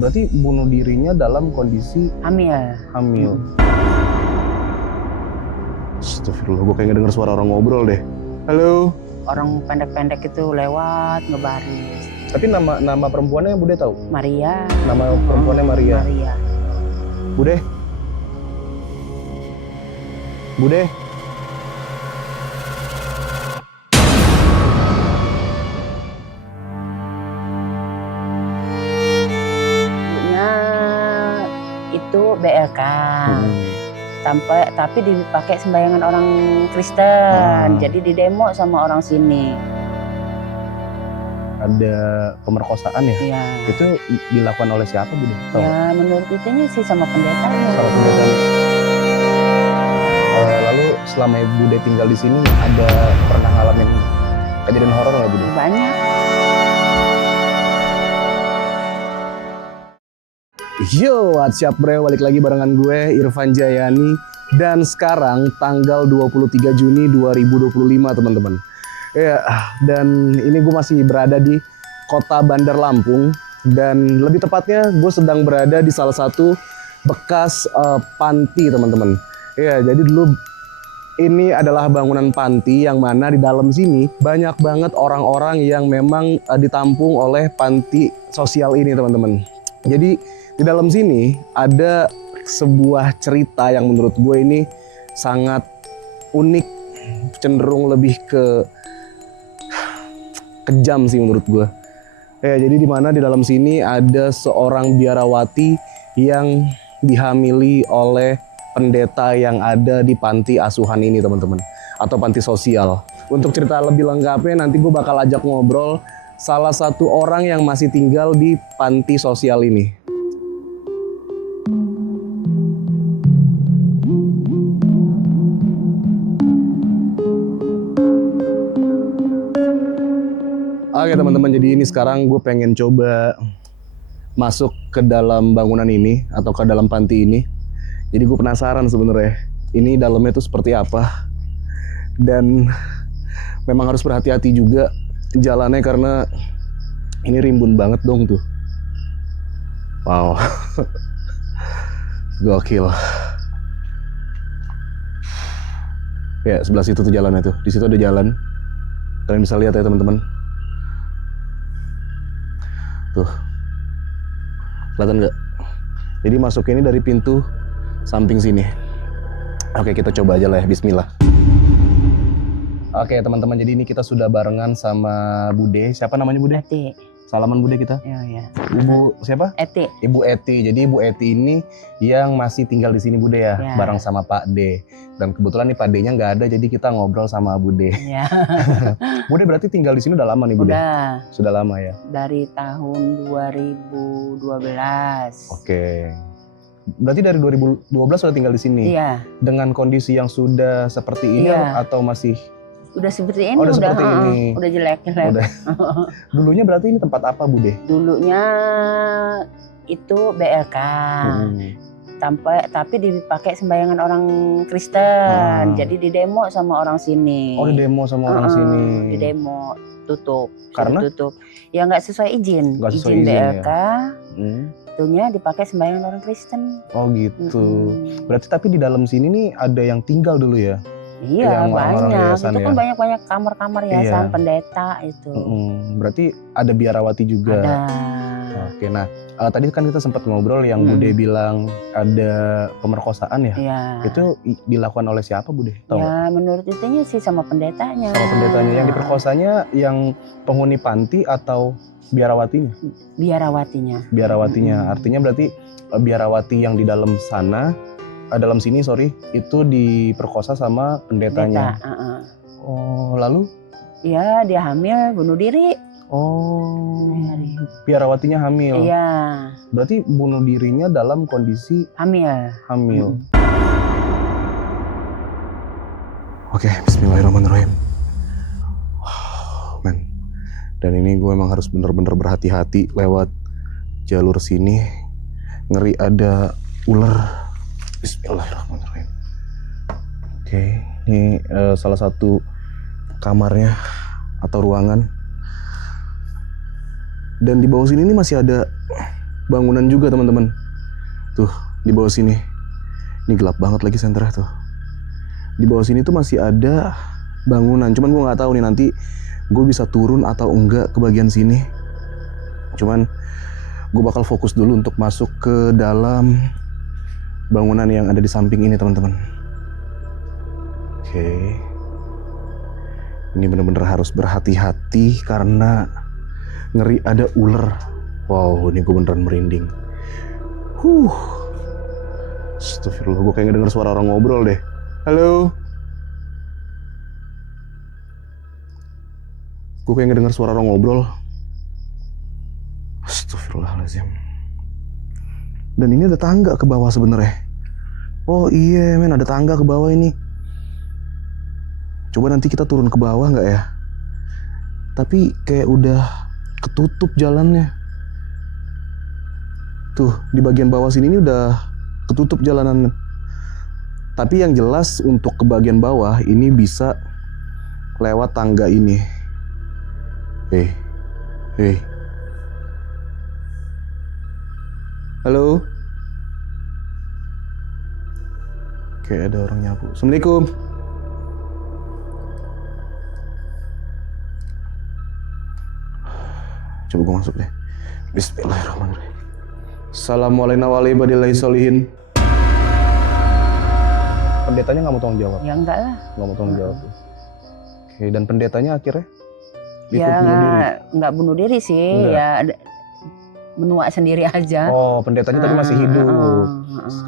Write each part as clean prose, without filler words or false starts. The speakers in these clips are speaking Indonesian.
Berarti bunuh dirinya dalam kondisi hamil. Astagfirullah, gue kayak ngedenger suara orang ngobrol deh. Halo. Orang pendek-pendek itu lewat ngebaris. Tapi nama perempuannya Bude tahu? Maria. Nama perempuannya Maria. Maria. Bude. Bude. Ibunya itu BLK. Tapi dipakai sembayangan orang Kristen. Jadi didemo sama orang sini. Ada pemerkosaan ya? Iya. Itu dilakukan oleh siapa, Bude? Tahu? Ya menurut itunya sih sama pendetanya. Sama pendetanya. Lalu selama Bude tinggal di sini ada pernah ngalamin kejadian horor nggak, Bude? Banyak. Yo, what's up bro? Balik lagi barengan gue, Irfan Jayani. Dan sekarang tanggal 23 Juni 2025 teman-teman. Ya, dan ini gue masih berada di kota Bandar Lampung. Dan lebih tepatnya gue sedang berada di salah satu bekas panti teman-teman. Ya, jadi dulu ini adalah bangunan panti yang mana di dalam sini banyak banget orang-orang yang memang ditampung oleh panti sosial ini teman-teman. Jadi di dalam sini ada sebuah cerita yang menurut gue ini sangat unik, cenderung lebih ke kejam sih menurut gue. Ya, jadi di mana di dalam sini ada seorang biarawati yang dihamili oleh pendeta yang ada di panti asuhan ini teman-teman, atau panti sosial. Untuk cerita lebih lengkapnya nanti gue bakal ajak ngobrol salah satu orang yang masih tinggal di panti sosial ini. Oke teman-teman, jadi ini sekarang gue pengen coba masuk ke dalam bangunan ini atau ke dalam panti ini. Jadi gue penasaran sebenarnya ini dalamnya tuh seperti apa. Dan memang harus berhati-hati juga jalannya karena ini rimbun banget dong tuh. Wow. Gokil. Ya, sebelah situ tuh jalannya tuh. Di situ ada jalan. Kalian bisa lihat ya teman-teman. Tuh, kelihatan nggak? Jadi masuk ini dari pintu samping sini. Oke, kita coba aja lah ya, bismillah. Oke teman-teman, jadi ini kita sudah barengan sama Bude. Siapa namanya Bude? Eti. Salaman Bude kita. Iya. Ibu siapa? Eti. Ibu Eti. Jadi Ibu Eti ini yang masih tinggal di sini Bude ya, Ya. bareng sama Pak D. Dan kebetulan nih Pak D-nya nggak ada, jadi kita ngobrol sama Bude. Iya. Bude berarti tinggal di sini udah lama nih Bude? Udah Sudah lama ya. dari tahun 2012. Oke. Berarti dari 2012 sudah tinggal di sini. Iya. Dengan kondisi yang sudah seperti ini Iya. atau masih? Udah seperti ini, Udah seperti ini. udah jelek. Udah. Dulunya berarti ini tempat apa Bude? Dulunya itu BLK. Tapi dipakai sembayangan orang Kristen. Jadi didemo sama orang sini. Oh, didemo sama orang sini. Didemo, tutup. Karena? Tutup. Ya nggak sesuai izin. Nggak sesuai izin, BLK. Ya. Itunya dipakai sembayangan orang Kristen. Oh gitu. Berarti tapi di dalam sini nih ada yang tinggal dulu ya? Iya, yang orang-orang banyak. yayasan Itu kan ya? banyak kamar-kamar yayasan, Iya. pendeta itu. Berarti ada biarawati juga. Ada. Oke, nah tadi kan kita sempat ngobrol yang Bude bilang ada pemerkosaan ya? Iya. Itu dilakukan oleh siapa Bude? Tahu nggak? Ya menurut itunya sih sama pendetanya. Sama pendetanya. Yang diperkosanya yang penghuni panti atau biarawatinya? Biarawatinya. Biarawatinya. Artinya berarti biarawati yang di dalam sana, dalam sini itu diperkosa sama pendetanya. Oh, lalu? Iya, dia hamil, bunuh diri. Oh, biarawatinya hamil. Iya. Berarti bunuh dirinya dalam kondisi hamil. Oke, bismillahirrahmanirrahim. Wow, men. Dan ini gue emang harus bener-bener berhati-hati lewat jalur sini. Ngeri ada ular. Bismillahirrahmanirrahim. Oke, ini salah satu kamarnya atau ruangan. Dan di bawah sini ini masih ada bangunan juga teman-teman. Tuh di bawah sini. Ini gelap banget lagi senternya tuh. Di bawah sini tuh masih ada bangunan. Cuman gue nggak tahu nih nanti gue bisa turun atau enggak ke bagian sini. Cuman gue bakal fokus dulu untuk masuk ke dalam bangunan yang ada di samping ini teman-teman. Oke. Ini bener-bener harus berhati-hati karena ngeri ada ular. Wow, ini gue beneran merinding. Astagfirullah, gue kayak ngedenger suara orang ngobrol deh. Halo? Gue kayak ngedenger suara orang ngobrol. Astagfirullahaladzim. Dan ini ada tangga ke bawah sebenarnya. Oh iya men, ada tangga ke bawah ini. Coba nanti kita turun ke bawah nggak ya? Tapi kayak udah ketutup jalannya. Tuh, di bagian bawah sini ini udah ketutup jalanan. Tapi yang jelas untuk ke bagian bawah ini bisa lewat tangga ini. Halo? Kayak ada orang nyapu. Assalamualaikum. Coba gue masuk deh. Bismillahirrahmanirrahim. Assalamualaikum warahmatullahi wabarakatuh. Pendetanya nggak mau tanggung jawab? Ya enggak lah. Nggak mau tanggung jawab. Oke, dan pendetanya akhirnya ikut Ya bunuh diri? nggak bunuh diri sih, Enggak. ya menua sendiri aja. Oh, pendetanya tadi masih hidup.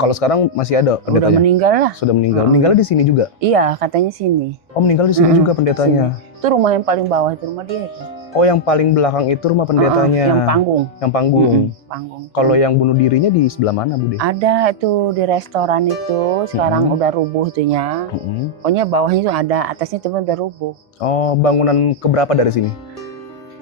Kalau sekarang masih ada Udah pendetanya? meninggal lah. Sudah meninggal. Meninggalnya di sini juga? Iya, katanya sini. Oh, meninggal di sini juga pendetanya? Itu rumah yang paling bawah, itu rumah dia. Oh, yang paling belakang itu rumah pendetanya? Yang panggung. Yang panggung? Panggung. Kalau yang bunuh dirinya di sebelah mana, Bude? Ada itu di restoran itu, sekarang udah rubuh itunya. Pokoknya bawahnya itu ada, atasnya itu udah rubuh. Oh, bangunan keberapa dari sini?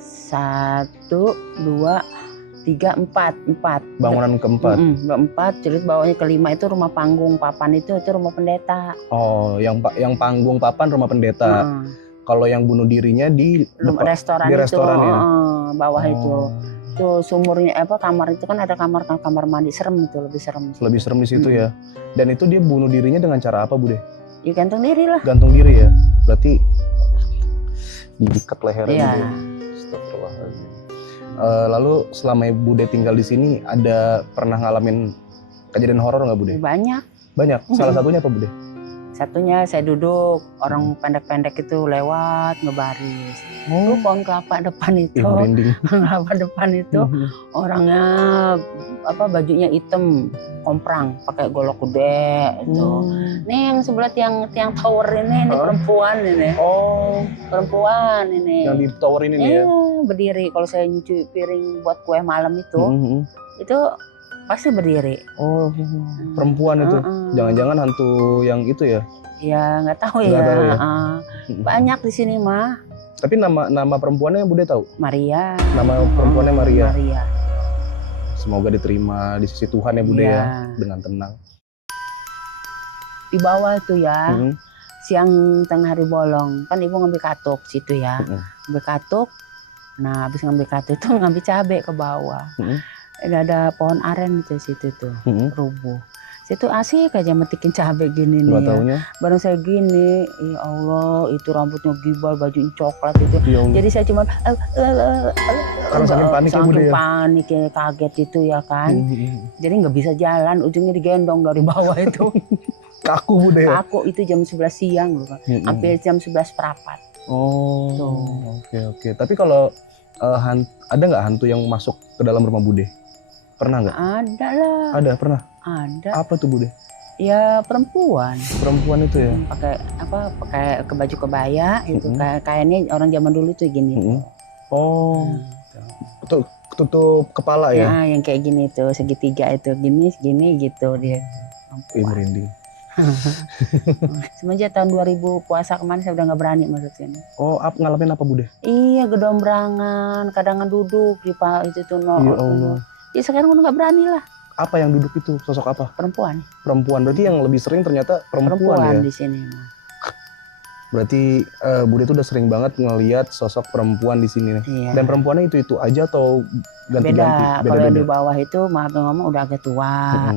1, 2, 3, 4. Bangunan keempat? Keempat, terus bawahnya kelima itu rumah panggung, papan itu rumah pendeta. Oh, yang panggung papan rumah pendeta. Kalau yang bunuh dirinya di restoran di itu, restoran ya? bawah itu. Tuh sumurnya kamar itu kan ada kamar mandi, serem itu, lebih serem. Lebih serem di situ ya. Dan itu dia bunuh dirinya dengan cara apa, Bude? Ya gantung diri lah. Gantung diri ya. Berarti diikat lehernya. Iya. Astagfirullahaladzim. Lalu selama Bude tinggal di sini ada pernah ngalamin kejadian horor nggak, Bude? Banyak. Banyak. Salah satunya apa, Bude? Satunya saya duduk, orang pendek-pendek itu lewat ngebaris. Tuh pohon kelapa depan itu, kelapa depan itu orangnya bajunya hitam, komprang, pakai golok gede itu. Nih yang sebelah tiang tower ini perempuan ini. Oh, perempuan ini. Yang di tower ini nih ya. Berdiri kalau saya nyuci piring buat kue malam itu pasti berdiri. Oh, perempuan itu. Jangan-jangan hantu yang itu ya? Ya nggak tahu ya. Banyak di sini mah. Tapi nama perempuannya Bude tahu? Maria. Nama perempuannya Maria. Maria. Semoga diterima di sisi Tuhan ya, Bude ya, dengan tenang. Di bawah itu ya. Siang tengah hari bolong, kan ibu ngambil katuk situ ya. Ngambil katuk. Nah, habis ngambil katuk itu ngambil cabai ke bawah. Ada pohon aren di situ tuh, rubuh. Situ asik aja metikin cabai gini nih ya. Bareng saya gini, ya Allah, itu rambutnya gibal, bajunya coklat itu. Jadi saya cuma karena saking panik ya, Bude ya. Panik ya, kaget itu ya kan. Jadi nggak bisa jalan, ujungnya digendong dari bawah itu. Kaku, Bude ya. Kaku, itu jam 11 siang loh, hampir jam 11:15. Oh, oke. Tapi kalau ada nggak hantu yang masuk ke dalam rumah Bude? Pernah nggak? Ada lah. Ada, pernah? Ada. Apa tuh, Bude? Ya perempuan. Perempuan itu ya? Pakai baju kebaya itu, kayaknya orang zaman dulu tuh gini. Oh, tutup kepala ya? Ya, yang kayak gini tuh, segitiga itu, gini gitu dia. Merinding. Semenjak tahun 2000 puasa kemarin saya udah nggak berani masuk sini. Oh, ngalamin apa, Bude? Iya, gedombrangan, kadangan duduk di itu tuh. Ya Allah. Ya sekarang udah nggak berani lah. Apa yang duduk itu? Sosok apa? Perempuan. Perempuan, berarti yang lebih sering ternyata perempuan ya? Di sini. Berarti Bude tuh udah sering banget ngelihat sosok perempuan di sini nih. Iya. Dan perempuannya itu aja atau ganti-ganti? Beda. Kalau yang di bawah itu maaf ngomong udah agak tua.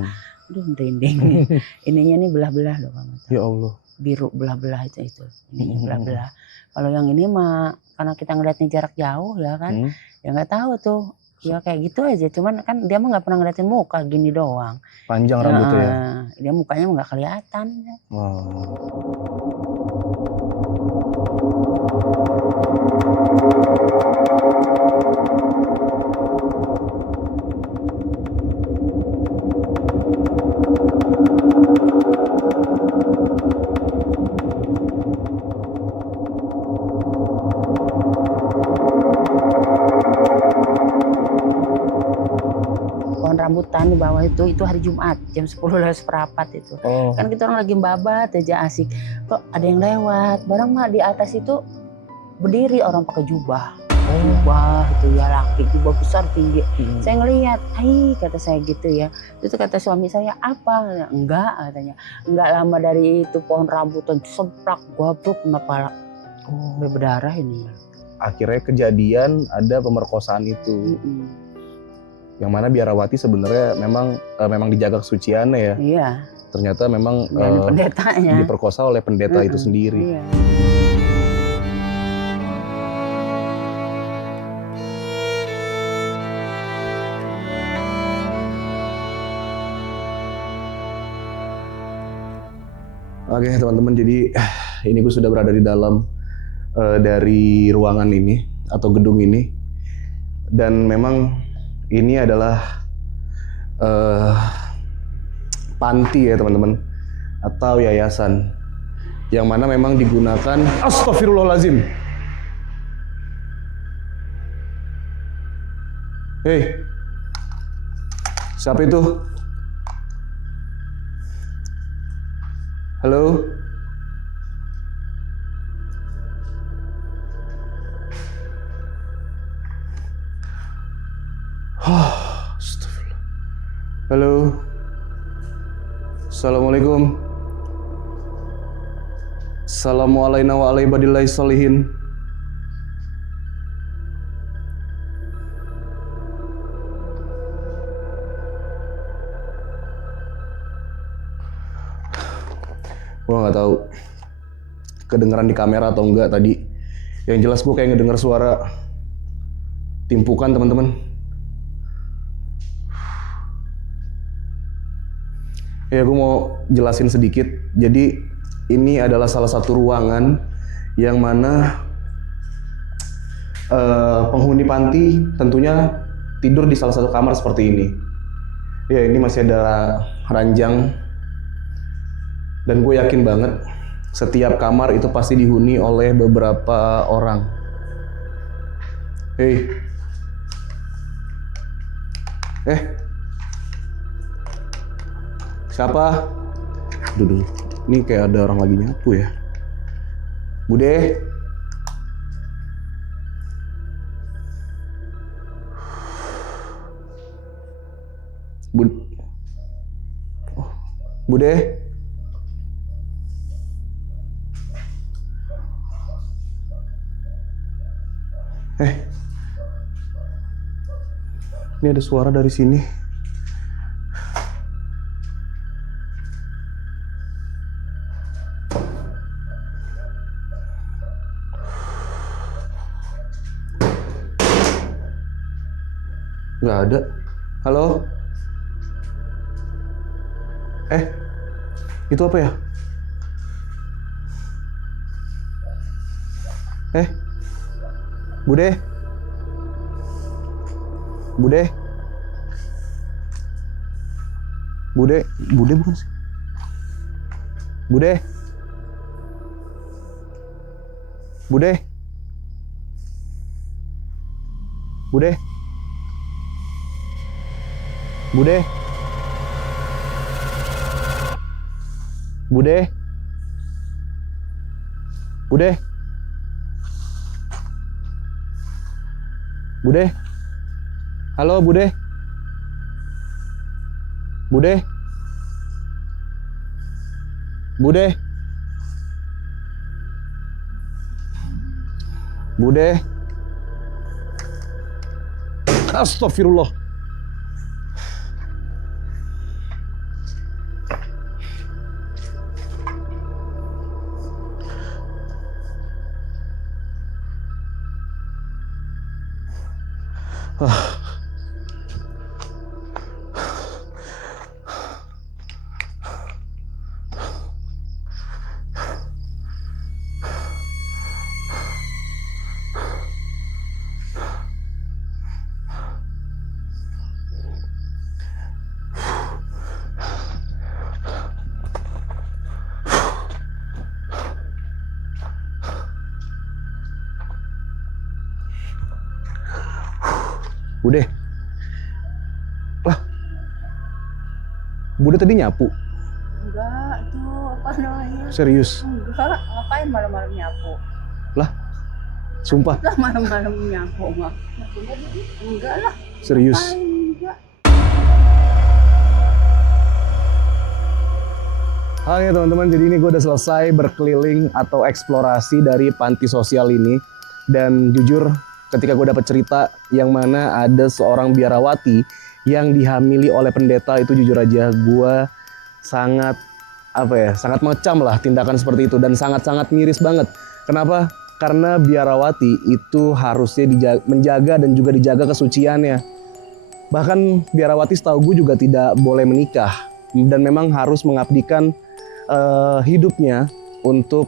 Aduh merinding. Ininya nih belah-belah loh Bang. Ya Allah. Biru belah-belah itu. Ininya belah-belah. Kalau yang ini mah karena kita ngeliatnya jarak jauh ya kan. Ya nggak tahu tuh. Ya kayak gitu aja. Cuman kan dia mah nggak pernah ngeliatin muka gini doang. Panjang rambutnya ya. Dia mukanya nggak kelihatan. Pohon rambutan di bawah itu hari Jumat jam 10 lewat seperempat itu. Kan kita orang lagi babat aja asik. Kok ada yang lewat. Barang mah di atas itu berdiri orang pakai jubah. Jubah itu ya laki, jubah besar tinggi. Saya ngelihat, "Hai," kata saya gitu ya. Itu kata suami saya, "Apa?" "Enggak," katanya. "Enggak lama dari itu pohon rambutan semplak gabruk kena pala." Sampai berdarah ini. Akhirnya kejadian ada pemerkosaan itu. Yang mana Biarawati sebenarnya memang dijaga kesuciannya ya. Iya. Ternyata memang pendetanya diperkosa oleh pendeta itu sendiri. Iya. Oke teman-teman, jadi ini gue sudah berada di dalam dari ruangan ini atau gedung ini, dan memang ini adalah panti ya teman-teman, atau yayasan yang mana memang digunakan. Astagfirullahaladzim. Hei, siapa itu? Halo? Astagfirullah. Halo? Assalamualaikum. Assalamualaikum wa ala ibadillahi sholihin. Gua nggak tahu kedengeran di kamera atau enggak tadi. Yang jelas gue kayak ngedenger suara timpukan teman-teman. Ya gue mau jelasin sedikit. Jadi ini adalah salah satu ruangan yang mana penghuni panti tentunya tidur di salah satu kamar seperti ini. Ya ini masih ada ranjang. Dan gue yakin banget setiap kamar itu pasti dihuni oleh beberapa orang. Hei. Siapa? Duduk. Ini kayak ada orang lagi nyapu ya. Bude. Bude. Ini ada suara dari sini. Nggak ada. Halo? Itu apa ya? Bude? Bude? Bude? Bude bukan sih? Bude? Bude? Bude? Bude? Bude? Bude? Bude? Halo Bude? Bude? Bude? Bude. Astagfirullah. Bude. Lah. Bude tadi nyapu. Enggak, tuh apa namanya? Serius. Enggak, ngapain malam-malam nyapu? Lah. Sumpah. Lah malam-malam nyapu mah. Enggak lah. Serius. Enggak. Halo ya teman-teman, jadi ini gue udah selesai berkeliling atau eksplorasi dari panti sosial ini. Dan jujur ketika gue dapat cerita yang mana ada seorang biarawati yang dihamili oleh pendeta, itu jujur aja gue sangat sangat mengecam lah tindakan seperti itu dan sangat-sangat miris banget. Kenapa? Karena biarawati itu harusnya menjaga dan juga dijaga kesuciannya. Bahkan biarawati setahu gue juga tidak boleh menikah dan memang harus mengabdikan hidupnya untuk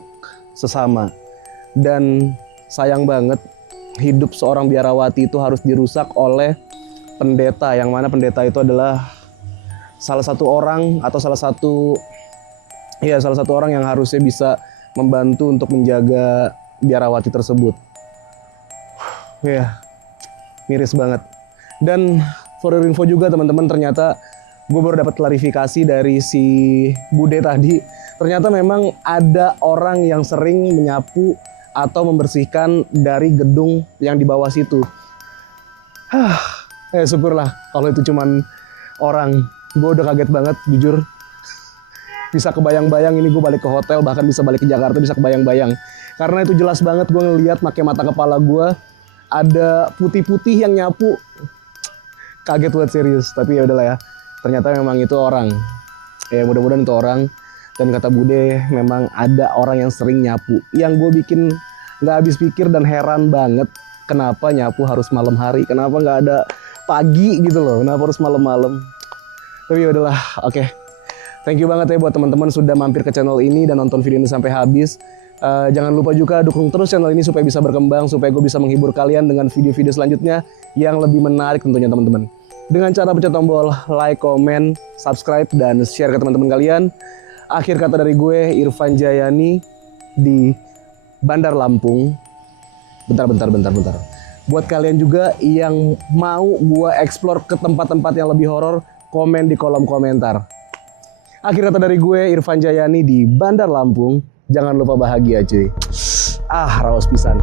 sesama. Dan sayang banget hidup seorang biarawati itu harus dirusak oleh pendeta, yang mana pendeta itu adalah salah satu orang atau salah satu orang yang harusnya bisa membantu untuk menjaga biarawati tersebut. Ya, miris banget. Dan for your info juga teman-teman, ternyata gue baru dapat klarifikasi dari si Bude tadi. Ternyata memang ada orang yang sering menyapu atau membersihkan dari gedung yang di bawah situ. Syukurlah kalau itu cuman orang. Gue udah kaget banget jujur. Bisa kebayang-bayang ini gue balik ke hotel, bahkan bisa balik ke Jakarta, bisa kebayang-bayang. Karena itu jelas banget gue ngeliat pakai mata kepala gue ada putih-putih yang nyapu. Kaget banget serius, tapi ya udahlah ya. Ternyata memang itu orang. Ya mudah-mudahan itu orang. Dan kata Bude, memang ada orang yang sering nyapu. Yang gue bikin nggak habis pikir dan heran banget, kenapa nyapu harus malam hari? Kenapa nggak ada pagi gitu loh? Kenapa harus malam-malam? Tapi ya udahlah, oke. Thank you banget ya buat teman-teman sudah mampir ke channel ini dan nonton video ini sampai habis. Jangan lupa juga dukung terus channel ini supaya bisa berkembang, supaya gue bisa menghibur kalian dengan video-video selanjutnya yang lebih menarik tentunya teman-teman. Dengan cara pencet tombol like, comment, subscribe, dan share ke teman-teman kalian. Akhir kata dari gue, Irfan Jayani di Bandar Lampung. Bentar. Buat kalian juga yang mau gue explore ke tempat-tempat yang lebih horor, komen di kolom komentar. Akhir kata dari gue, Irfan Jayani di Bandar Lampung. Jangan lupa bahagia cuy. Raos pisan.